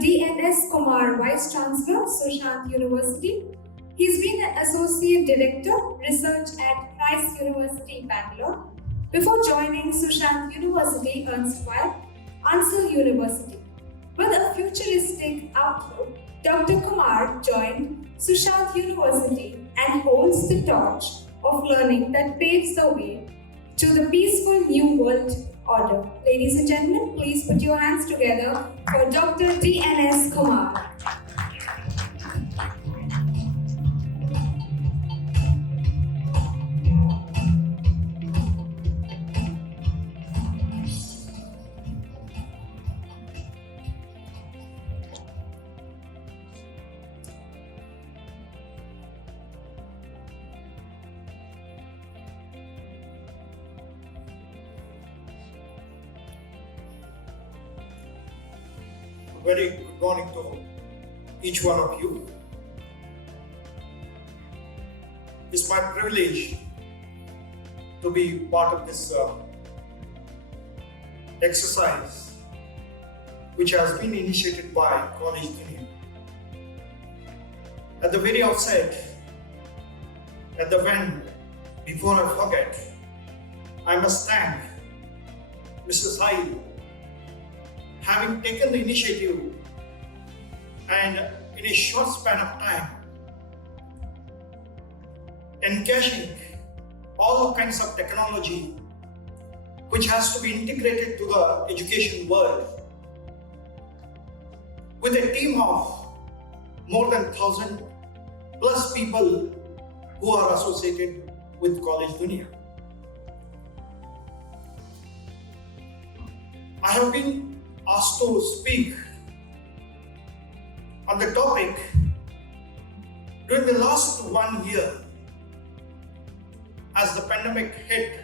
D.N.S Kumar, Vice-Chancellor, Sushant University. He's been an Associate Director, Research at Rice University, Bangalore. Before joining Sushant University, erstwhile Ansel University. With a futuristic outlook, Dr. Kumar joined Sushant University and holds the torch of learning that paves the way to the peaceful new world order. Ladies and gentlemen, please put your hands together for Dr. D.N.S Kumar. Very good morning to each one of you. It's my privilege to be part of this exercise which has been initiated by Collegedunia. At the very outset, before I forget, I must thank Mr. Sai having taken the initiative and in a short span of time encashing all kinds of technology which has to be integrated to the education world with a team of more than 1,000 plus people who are associated with Collegedunia. I have been asked to speak on the topic during the last 1 year as the pandemic hit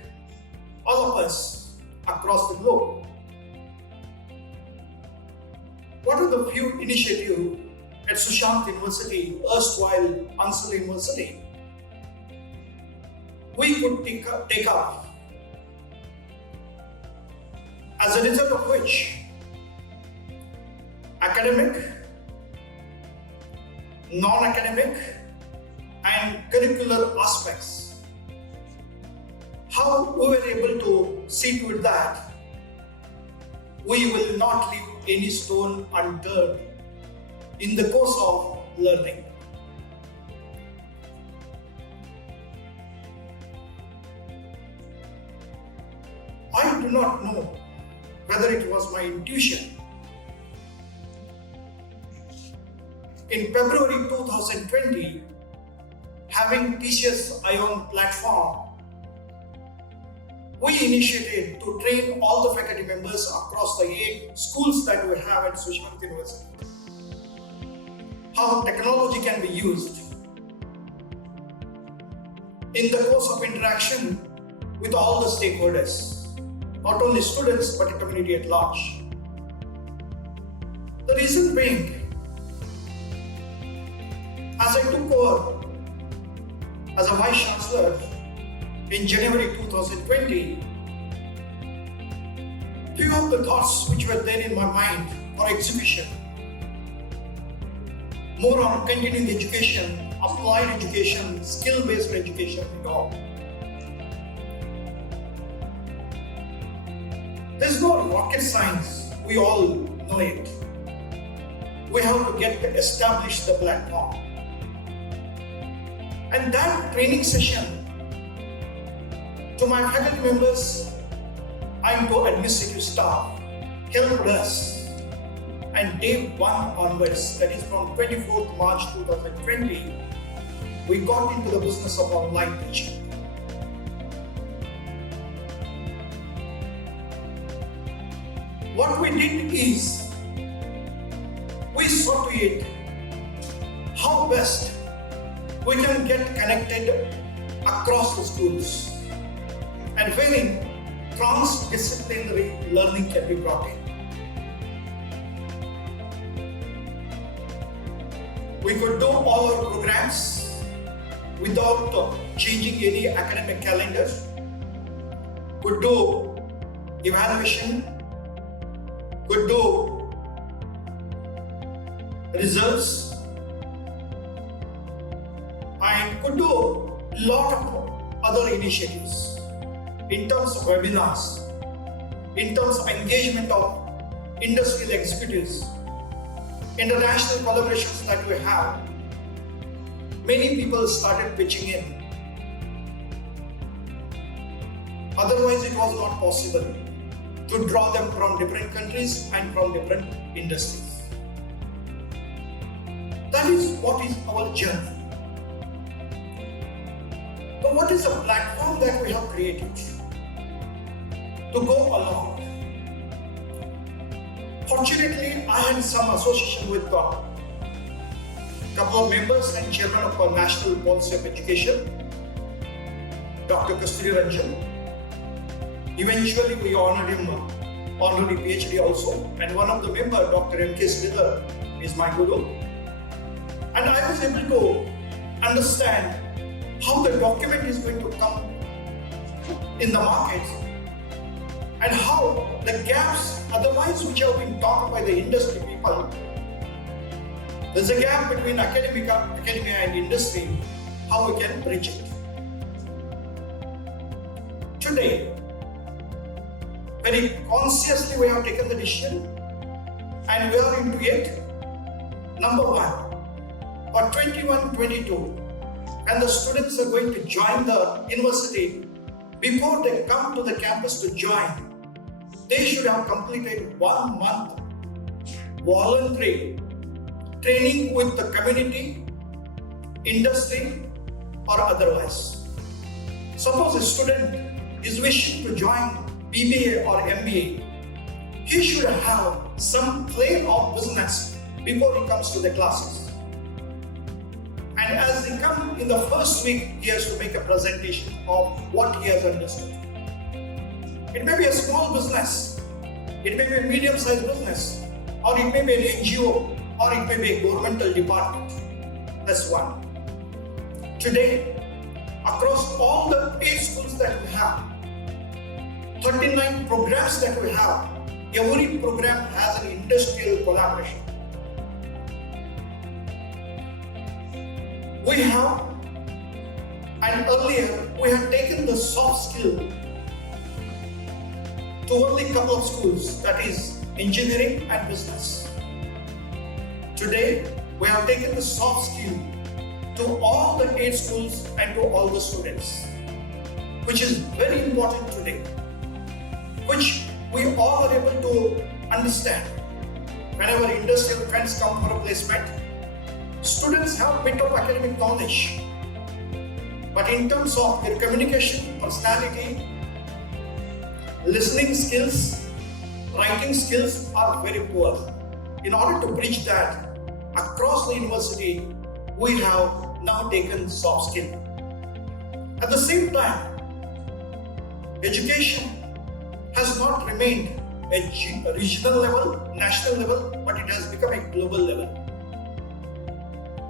all of us across the globe. What are the few initiatives at Sushant University, erstwhile Ansel University, we could take up, as a result of which academic, non-academic and curricular aspects, how we were able to see to it that we will not leave any stone unturned in the course of learning. I do not know whether it was my intuition. In February 2020, having Teachers Ion platform, we initiated to train all the faculty members across the 8 schools that we have at Sushant University. How technology can be used in the course of interaction with all the stakeholders, not only students but the community at large. The reason being, as I took over as a Vice-Chancellor in January 2020, few of the thoughts which were there in my mind for exhibition, more on continuing education, applied education, skill-based education and all. There's no rocket science, we all know it. We have to establish the platform. And that training session to my faculty members and to administrative staff helped us. And day 1 onwards, that is from 24th March 2020, we got into the business of online teaching. What we did is, we saw to it how best we can get connected across the schools and wherein transdisciplinary learning can be brought in. We could do all our programs without changing any academic calendar. Could do evaluation, could do results and could do a lot of other initiatives in terms of webinars, in terms of engagement of industrial executives, international collaborations that we have. Many people started pitching in. Otherwise, it was not possible to draw them from different countries and from different industries. That is what is our journey. But what is the platform that we have created to go along? Fortunately, I had some association with a couple of members and chairman of our National Policy of Education, Dr. Kasturi Ranjan. Eventually, we honored him honorary PhD also, and one of the members, Dr. M.K. Sridhar, is my guru. And I was able to understand how the document is going to come in the market and how the gaps otherwise which have been talked by the industry people. There's a gap between academia and industry, how we can bridge it. Today, very consciously we have taken the decision and we are into it. Number one, for 21-22, and the students are going to join the university. Before they come to the campus to join, they should have completed 1 month voluntary training with the community, industry, or otherwise. Suppose a student is wishing to join BBA or MBA, he should have some flavor of business before he comes to the classes. And as he comes in the first week, he has to make a presentation of what he has understood. It may be a small business, it may be a medium-sized business, or it may be an NGO, or it may be a governmental department. That's one. Today, across all the 8 schools that we have, 39 programs that we have, every program has an industrial collaboration. We have, and earlier we had taken the soft skill to only a couple of schools, that is engineering and business. Today, we have taken the soft skill to all the 8 schools and to all the students, which is very important today, which we all are able to understand. Whenever industrial friends come for a placement, students have a bit of academic knowledge, but in terms of their communication, personality, listening skills, writing skills are very poor. In order to bridge that across the university, we have now taken soft skill. At the same time, education has not remained a regional level, national level, but it has become a global level.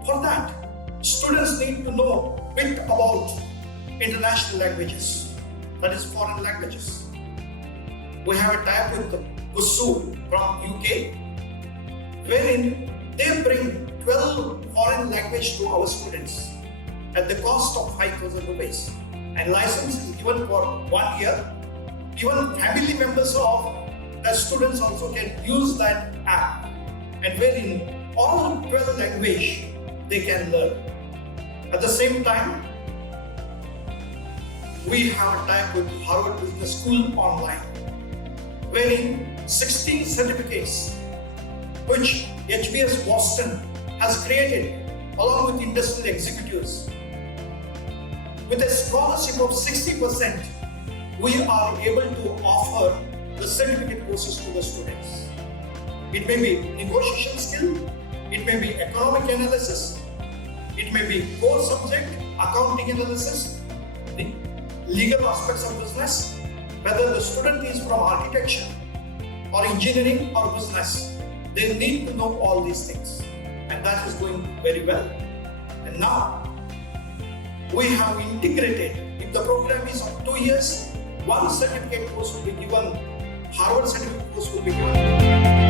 For that, students need to know a bit about international languages, that is foreign languages. We have a tie-up with Usul from UK, wherein they bring 12 foreign language to our students at the cost of 5,000 rupees. And license is given for 1 year. Even family members of the students also can use that app, and wherein all 12 language they can learn. At the same time, we have a tie-up with Harvard Business School online, wherein 16 certificates which HBS Boston has created along with industrial executives. With a scholarship of 60%, we are able to offer the certificate courses to the students. It may be negotiation skill, it may be economic analysis, it may be core subject, accounting analysis, the legal aspects of business, whether the student is from architecture or engineering or business, they need to know all these things. And that is going very well. And now, we have integrated, if the program is of 2 years, 1 certificate course will be given, Harvard certificate course will be given.